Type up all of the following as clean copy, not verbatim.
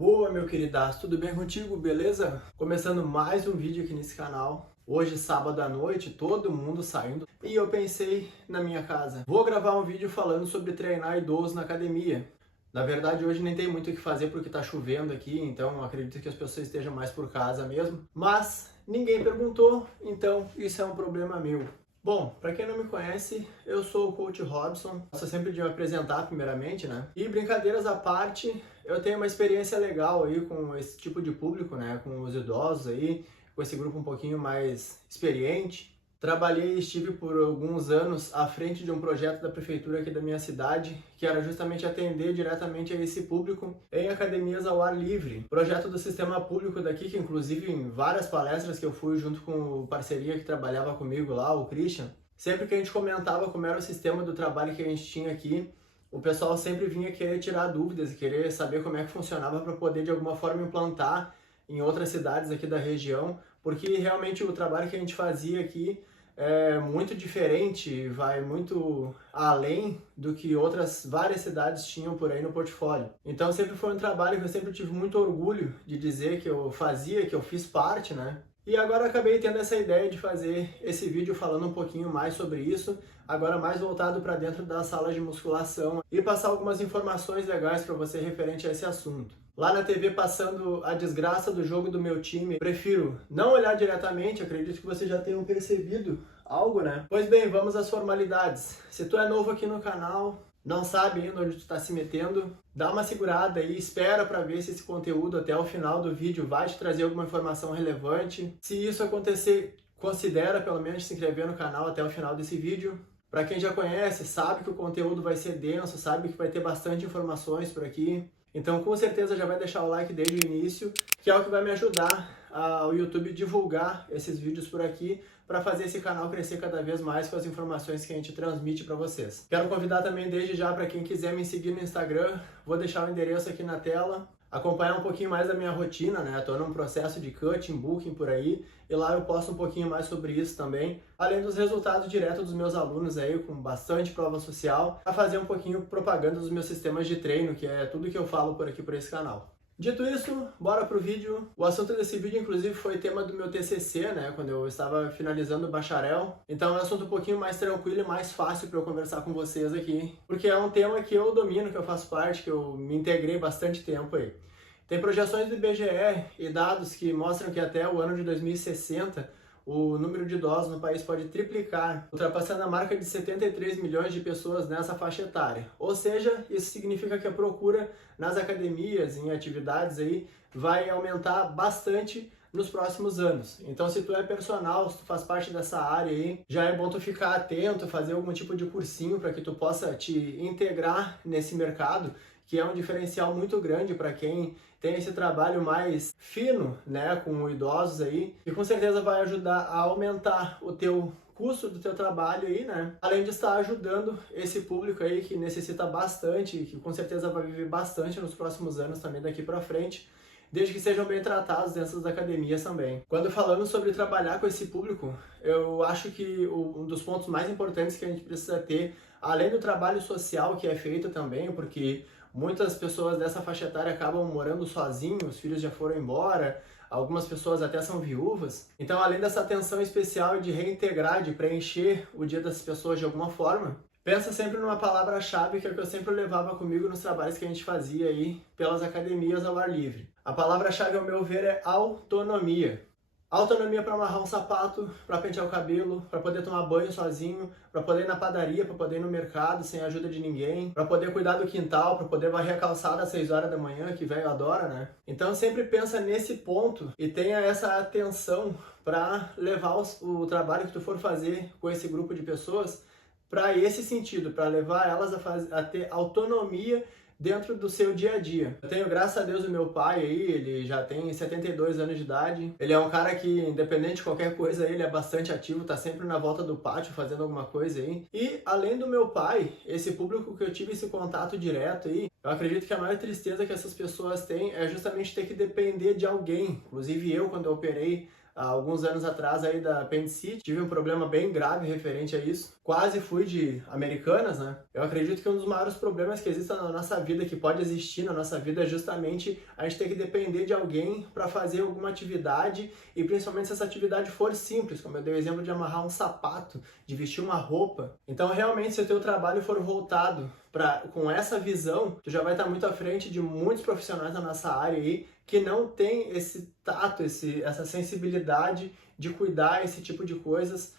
Boa, meu queridaço, tudo bem contigo, beleza? Começando mais um vídeo aqui nesse canal. Hoje, sábado à noite, todo mundo saindo. E eu pensei na minha casa. Vou gravar um vídeo falando sobre treinar idoso na academia. Na verdade, hoje nem tem muito o que fazer porque tá chovendo aqui, então acredito que as pessoas estejam mais por casa mesmo. Mas ninguém perguntou, então isso é um problema meu. Bom, para quem não me conhece, eu sou o Coach Robson. Gosto sempre de me apresentar primeiramente, né? E brincadeiras à parte, eu tenho uma experiência legal aí com esse tipo de público, né? Com os idosos aí, com esse grupo um pouquinho mais experiente. Trabalhei e estive por alguns anos à frente de um projeto da prefeitura aqui da minha cidade, que era justamente atender diretamente a esse público em academias ao ar livre. Projeto do sistema público daqui, que inclusive em várias palestras que eu fui junto com o parceria que trabalhava comigo lá, o Christian, sempre que a gente comentava como era o sistema do trabalho que a gente tinha aqui, o pessoal sempre vinha querer tirar dúvidas e querer saber como é que funcionava para poder de alguma forma implantar em outras cidades aqui da região, porque realmente o trabalho que a gente fazia aqui é muito diferente, vai muito além do que outras várias cidades tinham por aí no portfólio. Então sempre foi um trabalho que eu sempre tive muito orgulho de dizer que eu fazia, que eu fiz parte, né? E agora acabei tendo essa ideia de fazer esse vídeo falando um pouquinho mais sobre isso, agora mais voltado para dentro da sala de musculação e passar algumas informações legais para você referente a esse assunto. Lá na TV passando a desgraça do jogo do meu time, prefiro não olhar diretamente, acredito que vocês já tenham percebido algo, né? Pois bem, vamos às formalidades. Se tu é novo aqui no canal, não sabe ainda onde tu está se metendo, dá uma segurada aí, espera para ver se esse conteúdo até o final do vídeo vai te trazer alguma informação relevante. Se isso acontecer, considera pelo menos se inscrever no canal até o final desse vídeo. Para quem já conhece, sabe que o conteúdo vai ser denso, sabe que vai ter bastante informações por aqui. Então com certeza já vai deixar o like desde o início, que é o que vai me ajudar ao YouTube divulgar esses vídeos por aqui, para fazer esse canal crescer cada vez mais com as informações que a gente transmite para vocês. Quero convidar também desde já para quem quiser me seguir no Instagram, vou deixar o endereço aqui na tela, acompanhar um pouquinho mais da minha rotina, né? Estou num processo de cutting, booking por aí, e lá eu posto um pouquinho mais sobre isso também, além dos resultados diretos dos meus alunos aí, com bastante prova social, para fazer um pouquinho propaganda dos meus sistemas de treino, que é tudo que eu falo por aqui por esse canal. Dito isso, bora pro vídeo. O assunto desse vídeo, inclusive, foi tema do meu TCC, né? Quando eu estava finalizando o bacharel. Então é um assunto um pouquinho mais tranquilo e mais fácil para eu conversar com vocês aqui. Porque é um tema que eu domino, que eu faço parte, que eu me integrei bastante tempo aí. Tem projeções do IBGE e dados que mostram que até o ano de 2060 o número de idosos no país pode triplicar, ultrapassando a marca de 73 milhões de pessoas nessa faixa etária. Ou seja, isso significa que a procura nas academias, em atividades aí, vai aumentar bastante nos próximos anos. Então, se tu é personal, se tu faz parte dessa área aí, já é bom tu ficar atento, fazer algum tipo de cursinho para que tu possa te integrar nesse mercado, que é um diferencial muito grande para quem tem esse trabalho mais fino, né, com idosos aí, e com certeza vai ajudar a aumentar o teu custo do teu trabalho aí, né? Além de estar ajudando esse público aí que necessita bastante, que com certeza vai viver bastante nos próximos anos também daqui para frente, desde que sejam bem tratados dentro das academias também. Quando falamos sobre trabalhar com esse público, eu acho que um dos pontos mais importantes que a gente precisa ter, além do trabalho social que é feito também, porque muitas pessoas dessa faixa etária acabam morando sozinhos, os filhos já foram embora, algumas pessoas até são viúvas. Então, além dessa atenção especial de reintegrar, de preencher o dia das pessoas de alguma forma, pensa sempre numa palavra-chave que é o que eu sempre levava comigo nos trabalhos que a gente fazia aí pelas academias ao ar livre. A palavra-chave, ao meu ver, é autonomia. Autonomia para amarrar um sapato, para pentear o cabelo, para poder tomar banho sozinho, para poder ir na padaria, para poder ir no mercado sem a ajuda de ninguém, para poder cuidar do quintal, para poder varrer a calçada às 6 horas da manhã, que velho adora, né? Então sempre pensa nesse ponto e tenha essa atenção para levar o trabalho que tu for fazer com esse grupo de pessoas para esse sentido, para levar elas a ter autonomia dentro do seu dia a dia. Eu tenho, graças a Deus, o meu pai aí, ele já tem 72 anos de idade. Ele é um cara que, independente de qualquer coisa, ele é bastante ativo, tá sempre na volta do pátio fazendo alguma coisa aí. E, além do meu pai, esse público que eu tive esse contato direto aí, eu acredito que a maior tristeza que essas pessoas têm é justamente ter que depender de alguém. Inclusive eu, quando eu operei há alguns anos atrás aí da apendicite, tive um problema bem grave referente a isso. Quase fui de Americanas, né? Eu acredito que um dos maiores problemas que existem na nossa vida, que pode existir na nossa vida, é justamente a gente ter que depender de alguém para fazer alguma atividade, e principalmente se essa atividade for simples, como eu dei o exemplo de amarrar um sapato, de vestir uma roupa. Então, realmente, se o teu trabalho for voltado com essa visão, tu já vai estar muito à frente de muitos profissionais da nossa área aí, que não tem esse tato, essa sensibilidade de cuidar esse tipo de coisas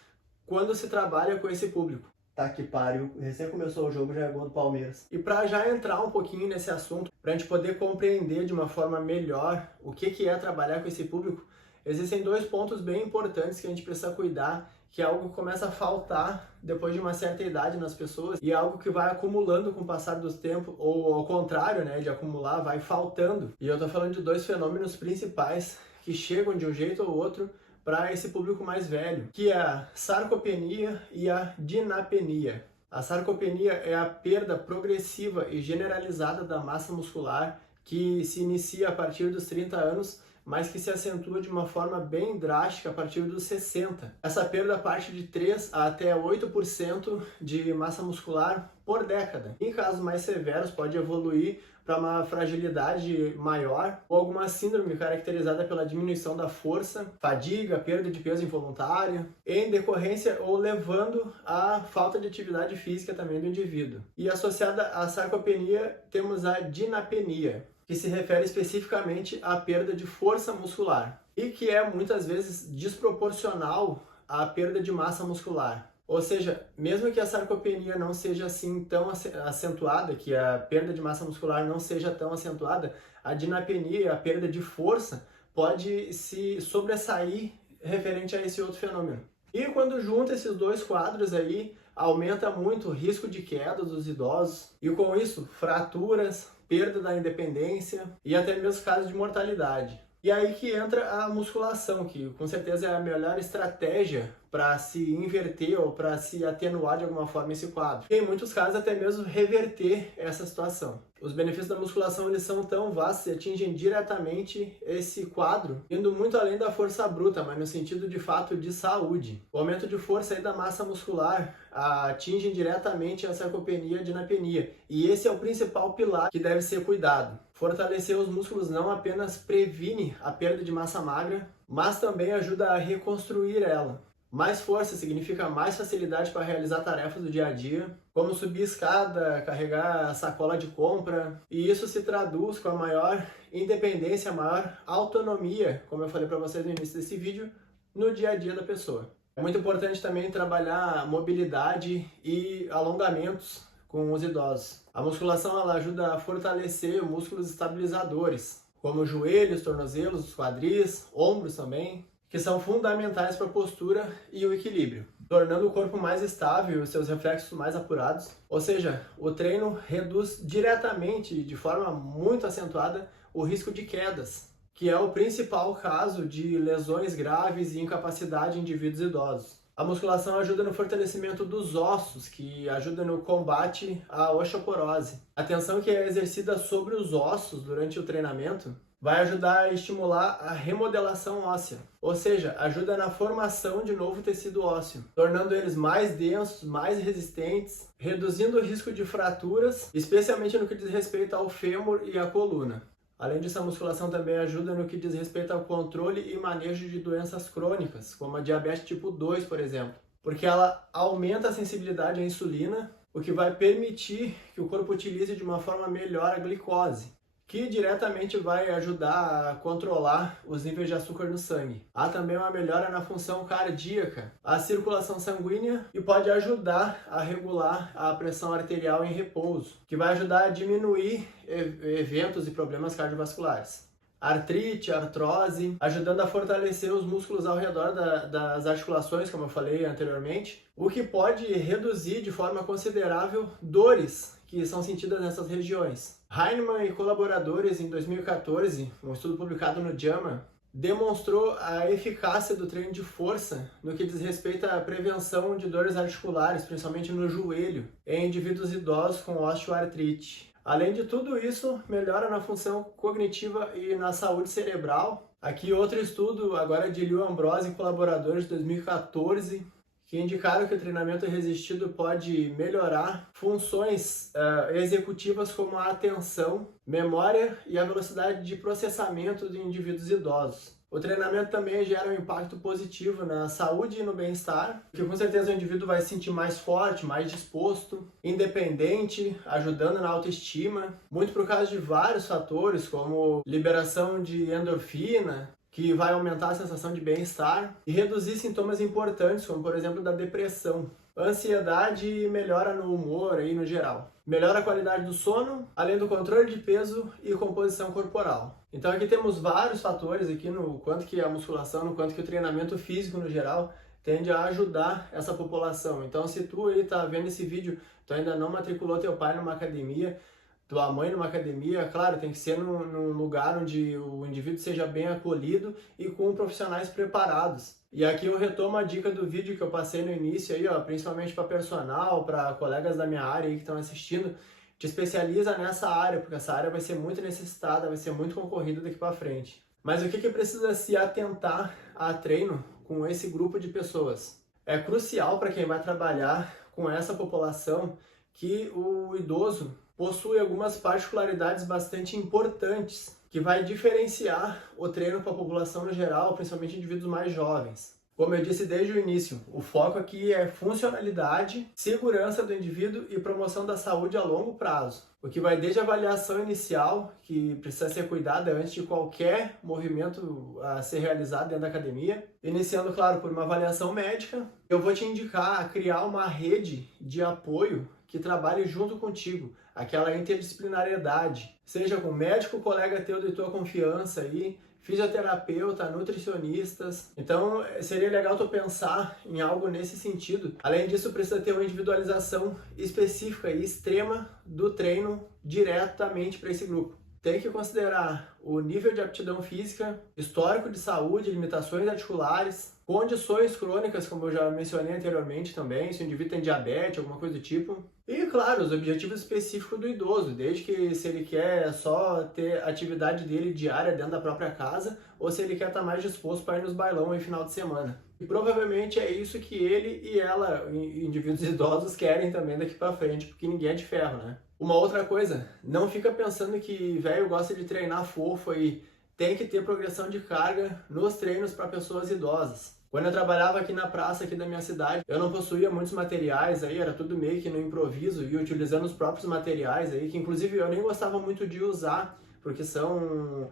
quando se trabalha com esse público. Tá que pariu, recém começou o jogo, já é gol do Palmeiras. E para já entrar um pouquinho nesse assunto, para a gente poder compreender de uma forma melhor o que é trabalhar com esse público, existem dois pontos bem importantes que a gente precisa cuidar, que é algo que começa a faltar depois de uma certa idade nas pessoas, e é algo que vai acumulando com o passar dos tempos, ou ao contrário, né, de acumular, vai faltando. E eu tô falando de dois fenômenos principais que chegam de um jeito ou outro para esse público mais velho, que é a sarcopenia e a dinapenia. A sarcopenia é a perda progressiva e generalizada da massa muscular que se inicia a partir dos 30 anos, mas que se acentua de uma forma bem drástica a partir dos 60. Essa perda parte de 3 a até 8% de massa muscular por década. Em casos mais severos, pode evoluir para uma fragilidade maior ou alguma síndrome caracterizada pela diminuição da força, fadiga, perda de peso involuntária, em decorrência ou levando à falta de atividade física também do indivíduo. E associada à sarcopenia, temos a dinapenia, que se refere especificamente à perda de força muscular e que é muitas vezes desproporcional à perda de massa muscular. Ou seja, mesmo que a sarcopenia não seja assim tão acentuada, que a perda de massa muscular não seja tão acentuada, a dinapenia, a perda de força, pode se sobressair referente a esse outro fenômeno. E quando junta esses dois quadros aí, aumenta muito o risco de queda dos idosos e com isso, fraturas, perda da independência e até mesmo casos de mortalidade. E aí que entra a musculação, que com certeza é a melhor estratégia para se inverter ou para se atenuar de alguma forma esse quadro. E em muitos casos até mesmo reverter essa situação. Os benefícios da musculação eles são tão vastos e atingem diretamente esse quadro, indo muito além da força bruta, mas no sentido de fato de saúde. O aumento de força aí da massa muscular atinge diretamente a sarcopenia e a dinapenia. E esse é o principal pilar que deve ser cuidado. Fortalecer os músculos não apenas previne a perda de massa magra, mas também ajuda a reconstruir ela. Mais força significa mais facilidade para realizar tarefas do dia a dia, como subir escada, carregar a sacola de compra, e isso se traduz com a maior independência, a maior autonomia, como eu falei para vocês no início desse vídeo, no dia a dia da pessoa. É muito importante também trabalhar mobilidade e alongamentos com os idosos. A musculação ela ajuda a fortalecer músculos estabilizadores, como joelhos, tornozelos, quadris, ombros também, que são fundamentais para a postura e o equilíbrio, tornando o corpo mais estável e os seus reflexos mais apurados. Ou seja, o treino reduz diretamente, de forma muito acentuada, o risco de quedas, que é o principal caso de lesões graves e incapacidade em indivíduos idosos. A musculação ajuda no fortalecimento dos ossos, que ajuda no combate à osteoporose. A tensão que é exercida sobre os ossos durante o treinamento vai ajudar a estimular a remodelação óssea, ou seja, ajuda na formação de novo tecido ósseo, tornando eles mais densos, mais resistentes, reduzindo o risco de fraturas, especialmente no que diz respeito ao fêmur e à coluna. Além disso, a musculação também ajuda no que diz respeito ao controle e manejo de doenças crônicas, como a diabetes tipo 2, por exemplo, porque ela aumenta a sensibilidade à insulina, o que vai permitir que o corpo utilize de uma forma melhor a glicose, que diretamente vai ajudar a controlar os níveis de açúcar no sangue. Há também uma melhora na função cardíaca, a circulação sanguínea e pode ajudar a regular a pressão arterial em repouso, que vai ajudar a diminuir eventos e problemas cardiovasculares. Artrite, artrose, ajudando a fortalecer os músculos ao redor das articulações, como eu falei anteriormente, o que pode reduzir de forma considerável dores que são sentidas nessas regiões. Heinemann e colaboradores, em 2014, um estudo publicado no JAMA, demonstrou a eficácia do treino de força no que diz respeito à prevenção de dores articulares, principalmente no joelho, em indivíduos idosos com osteoartrite. Além de tudo isso, melhora na função cognitiva e na saúde cerebral. Aqui outro estudo, agora de Liu Ambrose e colaboradores de 2014, que indicaram que o treinamento resistido pode melhorar funções executivas como a atenção, memória e a velocidade de processamento de indivíduos idosos. O treinamento também gera um impacto positivo na saúde e no bem-estar, que com certeza o indivíduo vai se sentir mais forte, mais disposto, independente, ajudando na autoestima, muito por causa de vários fatores, como liberação de endorfina, que vai aumentar a sensação de bem-estar e reduzir sintomas importantes, como por exemplo da depressão. Ansiedade e melhora no humor aí no geral. Melhora a qualidade do sono, além do controle de peso e composição corporal. Então aqui temos vários fatores aqui no quanto que a musculação, no quanto que o treinamento físico no geral tende a ajudar essa população. Então se tu aí tá vendo esse vídeo, tu ainda não matriculou teu pai numa academia, tua mãe numa academia, claro, tem que ser num lugar onde o indivíduo seja bem acolhido e com profissionais preparados. E aqui eu retomo a dica do vídeo que eu passei no início aí, ó, principalmente para personal, para colegas da minha área aí que estão assistindo, te especializa nessa área, porque essa área vai ser muito necessitada, vai ser muito concorrida daqui para frente. Mas o que precisa se atentar a treino com esse grupo de pessoas? É crucial para quem vai trabalhar com essa população que o idoso possui algumas particularidades bastante importantes que vai diferenciar o treino para a população no geral, principalmente indivíduos mais jovens. Como eu disse desde o início, o foco aqui é funcionalidade, segurança do indivíduo e promoção da saúde a longo prazo. O que vai desde a avaliação inicial, que precisa ser cuidada antes de qualquer movimento a ser realizado dentro da academia, iniciando, claro, por uma avaliação médica. Eu vou te indicar a criar uma rede de apoio que trabalhe junto contigo, aquela interdisciplinariedade, seja com médico, colega teu de tua confiança aí, fisioterapeuta, nutricionistas. Então seria legal tu pensar em algo nesse sentido. Além disso, precisa ter uma individualização específica e extrema do treino diretamente para esse grupo. Tem que considerar o nível de aptidão física, histórico de saúde, limitações articulares, condições crônicas, como eu já mencionei anteriormente também, se o indivíduo tem diabetes, alguma coisa do tipo. E, claro, os objetivos específicos do idoso, desde que se ele quer só ter atividade dele diária dentro da própria casa, ou se ele quer estar mais disposto para ir nos bailão em final de semana. E provavelmente é isso que ele e ela, indivíduos idosos, querem também daqui para frente, porque ninguém é de ferro, né? Uma outra coisa, não fica pensando que velho gosta de treinar fofo e tem que ter progressão de carga nos treinos para pessoas idosas. Quando eu trabalhava aqui na praça aqui da minha cidade, eu não possuía muitos materiais aí, era tudo meio que no improviso e utilizando os próprios materiais aí, que inclusive eu nem gostava muito de usar, porque são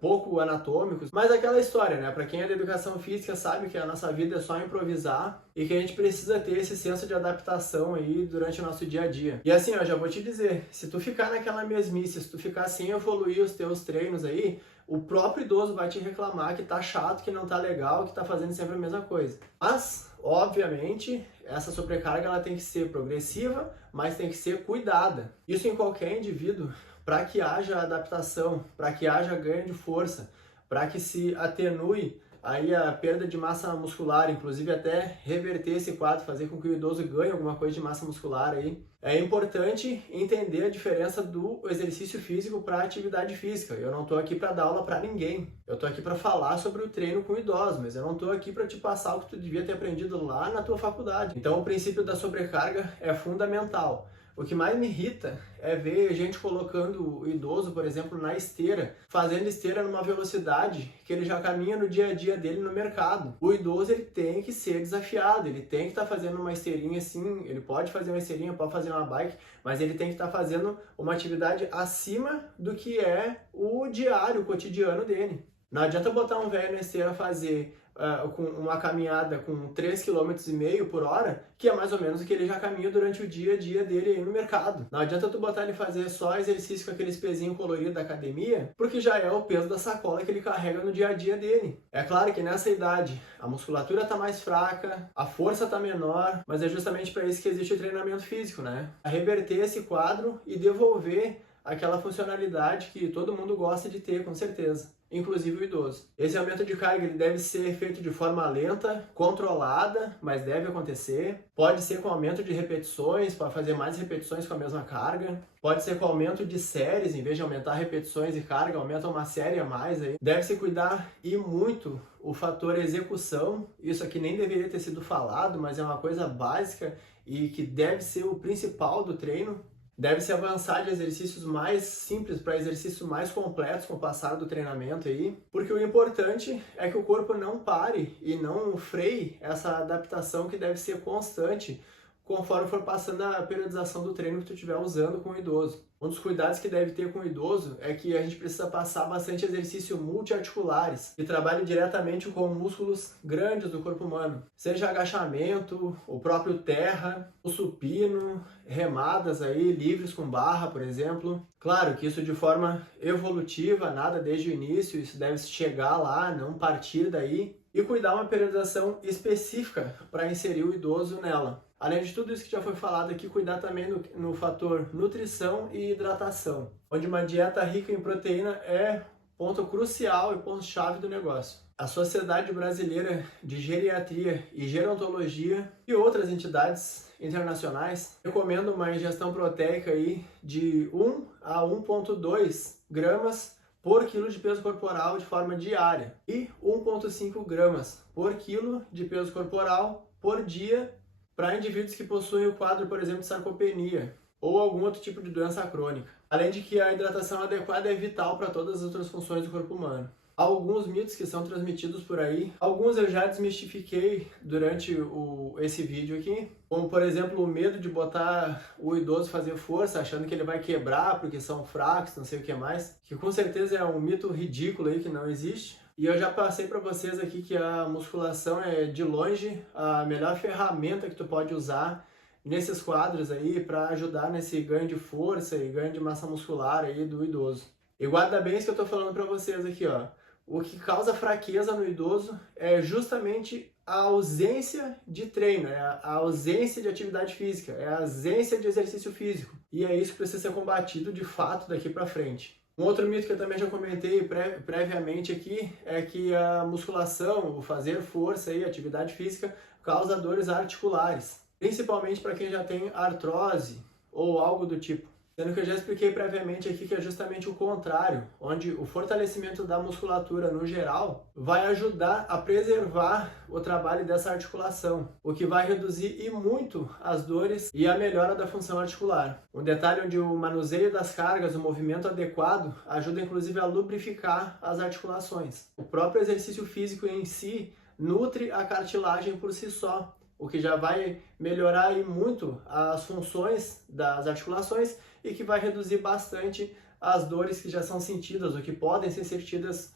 pouco anatômicos. Mas aquela história, né? Para quem é da educação física sabe que a nossa vida é só improvisar e que a gente precisa ter esse senso de adaptação aí durante o nosso dia a dia. E assim, eu já vou te dizer, se tu ficar naquela mesmice, se tu ficar sem evoluir os teus treinos aí, o próprio idoso vai te reclamar que tá chato, que não tá legal, que tá fazendo sempre a mesma coisa. Mas, obviamente, essa sobrecarga ela tem que ser progressiva, mas tem que ser cuidada. Isso em qualquer indivíduo, para que haja adaptação, para que haja ganho de força, para que se atenue aí a perda de massa muscular, inclusive até reverter esse quadro, fazer com que o idoso ganhe alguma coisa de massa muscular aí. É importante entender a diferença do exercício físico para a atividade física. Eu não estou aqui para dar aula para ninguém. Eu estou aqui para falar sobre o treino com idosos, mas eu não estou aqui para te passar o que tu devia ter aprendido lá na tua faculdade. Então o princípio da sobrecarga é fundamental. O que mais me irrita é ver gente colocando o idoso, por exemplo, na esteira, fazendo esteira numa velocidade que ele já caminha no dia a dia dele no mercado. O idoso ele tem que ser desafiado, ele tem que estar fazendo uma esteirinha assim, ele pode fazer uma esteirinha, pode fazer uma bike, mas ele tem que estar fazendo uma atividade acima do que é o diário, o cotidiano dele. Não adianta botar um velho na esteira fazer com uma caminhada com 3,5 km por hora, que é mais ou menos o que ele já caminha durante o dia a dia dele aí no mercado. Não adianta tu botar ele fazer só exercício com aqueles pezinhos coloridos da academia, porque já é o peso da sacola que ele carrega no dia a dia dele. É claro que nessa idade a musculatura tá mais fraca, a força tá menor, mas é justamente para isso que existe o treinamento físico, né? A reverter esse quadro e devolver aquela funcionalidade que todo mundo gosta de ter, com certeza, inclusive o idoso. Esse aumento de carga ele deve ser feito de forma lenta, controlada, mas deve acontecer. Pode ser com aumento de repetições, para fazer mais repetições com a mesma carga. Pode ser com aumento de séries, em vez de aumentar repetições e carga, aumenta uma série a mais aí. Deve-se cuidar e muito o fator execução. Isso aqui nem deveria ter sido falado, mas é uma coisa básica e que deve ser o principal do treino. Deve-se avançar de exercícios mais simples para exercícios mais completos com o passar do treinamento aí, porque o importante é que o corpo não pare e não freie essa adaptação que deve ser constante conforme for passando a periodização do treino que tu estiver usando com o idoso. Um dos cuidados que deve ter com o idoso é que a gente precisa passar bastante exercício multiarticulares, que trabalhe diretamente com músculos grandes do corpo humano, seja agachamento, o próprio terra, o supino, remadas aí, livres com barra, por exemplo. Claro que isso de forma evolutiva, nada desde o início, isso deve chegar lá, não partir daí, e cuidar uma periodização específica para inserir o idoso nela. Além de tudo isso que já foi falado aqui, cuidar também no fator nutrição e hidratação, onde uma dieta rica em proteína é ponto crucial e ponto-chave do negócio. A Sociedade Brasileira de Geriatria e Gerontologia e outras entidades internacionais recomendam uma ingestão proteica aí de 1 a 1,2 gramas por quilo de peso corporal de forma diária e 1,5 gramas por quilo de peso corporal por dia para indivíduos que possuem o quadro, por exemplo, de sarcopenia ou algum outro tipo de doença crônica. Além de que a hidratação adequada é vital para todas as outras funções do corpo humano. Há alguns mitos que são transmitidos por aí, alguns eu já desmistifiquei durante esse vídeo aqui, como por exemplo o medo de botar o idoso fazer força achando que ele vai quebrar porque são fracos, não sei o que mais, que com certeza é um mito ridículo aí que não existe. E eu já passei para vocês aqui que a musculação é de longe a melhor ferramenta que tu pode usar nesses quadros aí para ajudar nesse ganho de força e ganho de massa muscular aí do idoso. E guarda bem isso que eu tô falando para vocês aqui, ó. O que causa fraqueza no idoso é justamente a ausência de treino, é a ausência de atividade física, é a ausência de exercício físico. E é isso que precisa ser combatido de fato daqui para frente. Um outro mito que eu também já comentei previamente aqui é que a musculação, o fazer força e atividade física causa dores articulares, principalmente para quem já tem artrose ou algo do tipo. Sendo que eu já expliquei previamente aqui que é justamente o contrário, onde o fortalecimento da musculatura no geral vai ajudar a preservar o trabalho dessa articulação, o que vai reduzir e muito as dores e a melhora da função articular. Um detalhe onde o manuseio das cargas, o movimento adequado, ajuda inclusive a lubrificar as articulações. O próprio exercício físico em si nutre a cartilagem por si só, o que já vai melhorar aí muito as funções das articulações e que vai reduzir bastante as dores que já são sentidas ou que podem ser sentidas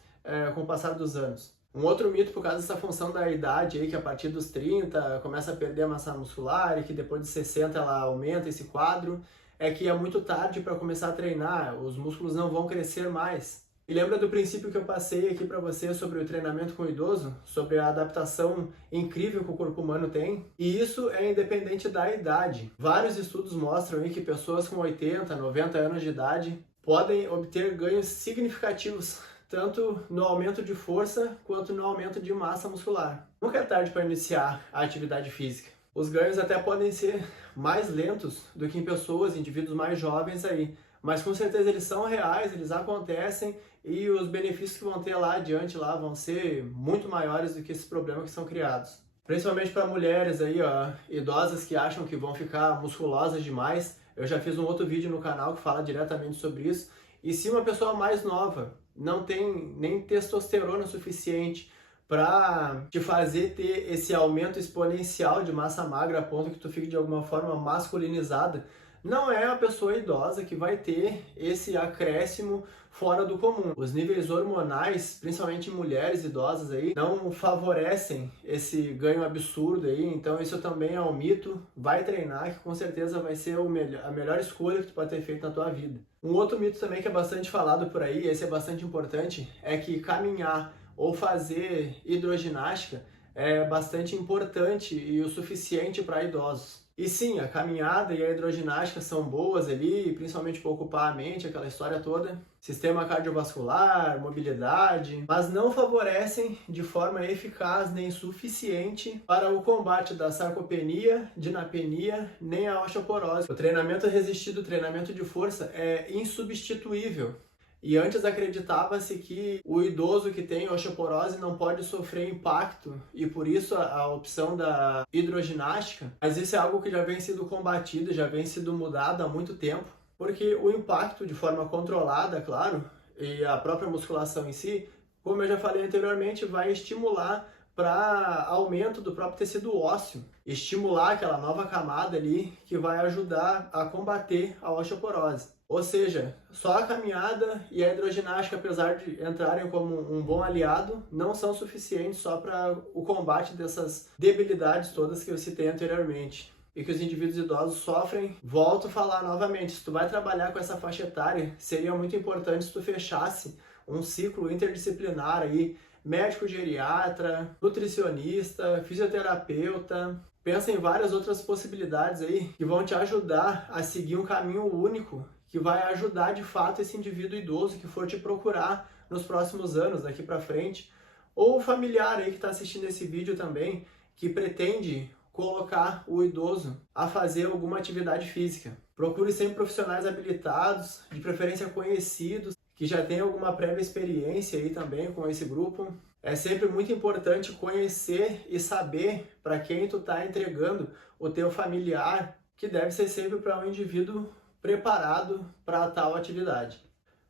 com o passar dos anos. Um outro mito por causa dessa função da idade aí, que a partir dos 30 começa a perder a massa muscular e que depois de 60 ela aumenta esse quadro, é que é muito tarde para começar a treinar, os músculos não vão crescer mais. E lembra do princípio que eu passei aqui para você sobre o treinamento com o idoso? Sobre a adaptação incrível que o corpo humano tem? E isso é independente da idade. Vários estudos mostram aí que pessoas com 80, 90 anos de idade podem obter ganhos significativos, tanto no aumento de força quanto no aumento de massa muscular. Nunca é tarde para iniciar a atividade física. Os ganhos até podem ser mais lentos do que em pessoas, indivíduos mais jovens aí, mas com certeza eles são reais, eles acontecem e os benefícios que vão ter lá adiante lá vão ser muito maiores do que esses problemas que são criados. Principalmente para mulheres aí, ó, idosas que acham que vão ficar musculosas demais. Eu já fiz um outro vídeo no canal que fala diretamente sobre isso. E se uma pessoa mais nova não tem nem testosterona suficiente para te fazer ter esse aumento exponencial de massa magra a ponto que tu fique de alguma forma masculinizada, não é a pessoa idosa que vai ter esse acréscimo fora do comum. Os níveis hormonais, principalmente em mulheres idosas aí, não favorecem esse ganho absurdo aí, então isso também é um mito. Vai treinar que com certeza vai ser a melhor escolha que tu pode ter feito na tua vida. Um outro mito também que é bastante falado por aí, esse é bastante importante, é que caminhar ou fazer hidroginástica é bastante importante e o suficiente para idosos. E sim, a caminhada e a hidroginástica são boas ali, principalmente para ocupar a mente, aquela história toda. Sistema cardiovascular, mobilidade, mas não favorecem de forma eficaz nem suficiente para o combate da sarcopenia, dinapenia, nem a osteoporose. O treinamento resistido, o treinamento de força é insubstituível. E antes acreditava-se que o idoso que tem osteoporose não pode sofrer impacto e por isso a opção da hidroginástica, mas isso é algo que já vem sendo combatido, já vem sendo mudado há muito tempo, porque o impacto de forma controlada, claro, e a própria musculação em si, como eu já falei anteriormente, vai estimular para aumento do próprio tecido ósseo, estimular aquela nova camada ali que vai ajudar a combater a osteoporose. Ou seja, só a caminhada e a hidroginástica, apesar de entrarem como um bom aliado, não são suficientes só para o combate dessas debilidades todas que eu citei anteriormente e que os indivíduos idosos sofrem. Volto a falar novamente, se tu vai trabalhar com essa faixa etária, seria muito importante se tu fechasse um ciclo interdisciplinar aí, médico geriatra, nutricionista, fisioterapeuta. Pensa em várias outras possibilidades aí que vão te ajudar a seguir um caminho único que vai ajudar de fato esse indivíduo idoso que for te procurar nos próximos anos, daqui para frente, ou o familiar aí que está assistindo esse vídeo também, que pretende colocar o idoso a fazer alguma atividade física. Procure sempre profissionais habilitados, de preferência conhecidos, que já tenham alguma prévia experiência aí também com esse grupo. É sempre muito importante conhecer e saber para quem tu está entregando o teu familiar, que deve ser sempre para um indivíduo preparado para tal atividade.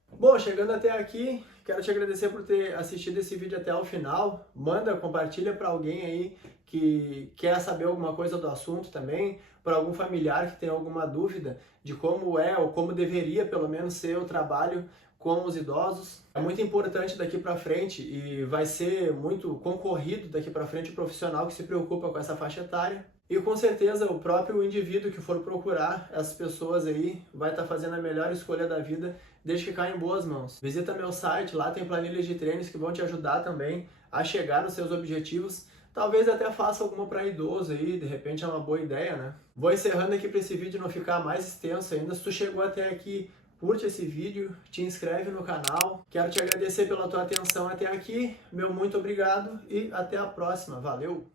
Bom, chegando até aqui, quero te agradecer por ter assistido esse vídeo até o final. Compartilha para alguém aí que quer saber alguma coisa do assunto também, para algum familiar que tem alguma dúvida de como é ou como deveria pelo menos ser o trabalho com os idosos. É muito importante daqui para frente e vai ser muito concorrido daqui para frente o profissional que se preocupa com essa faixa etária. E com certeza o próprio indivíduo que for procurar essas pessoas aí vai estar fazendo a melhor escolha da vida desde que caia em boas mãos. Visita meu site, lá tem planilhas de treinos que vão te ajudar também a chegar nos seus objetivos. Talvez até faça alguma para idoso aí, de repente é uma boa ideia, né? Vou encerrando aqui para esse vídeo não ficar mais extenso ainda. Se tu chegou até aqui, curte esse vídeo, te inscreve no canal. Quero te agradecer pela tua atenção até aqui. Meu muito obrigado e até a próxima. Valeu!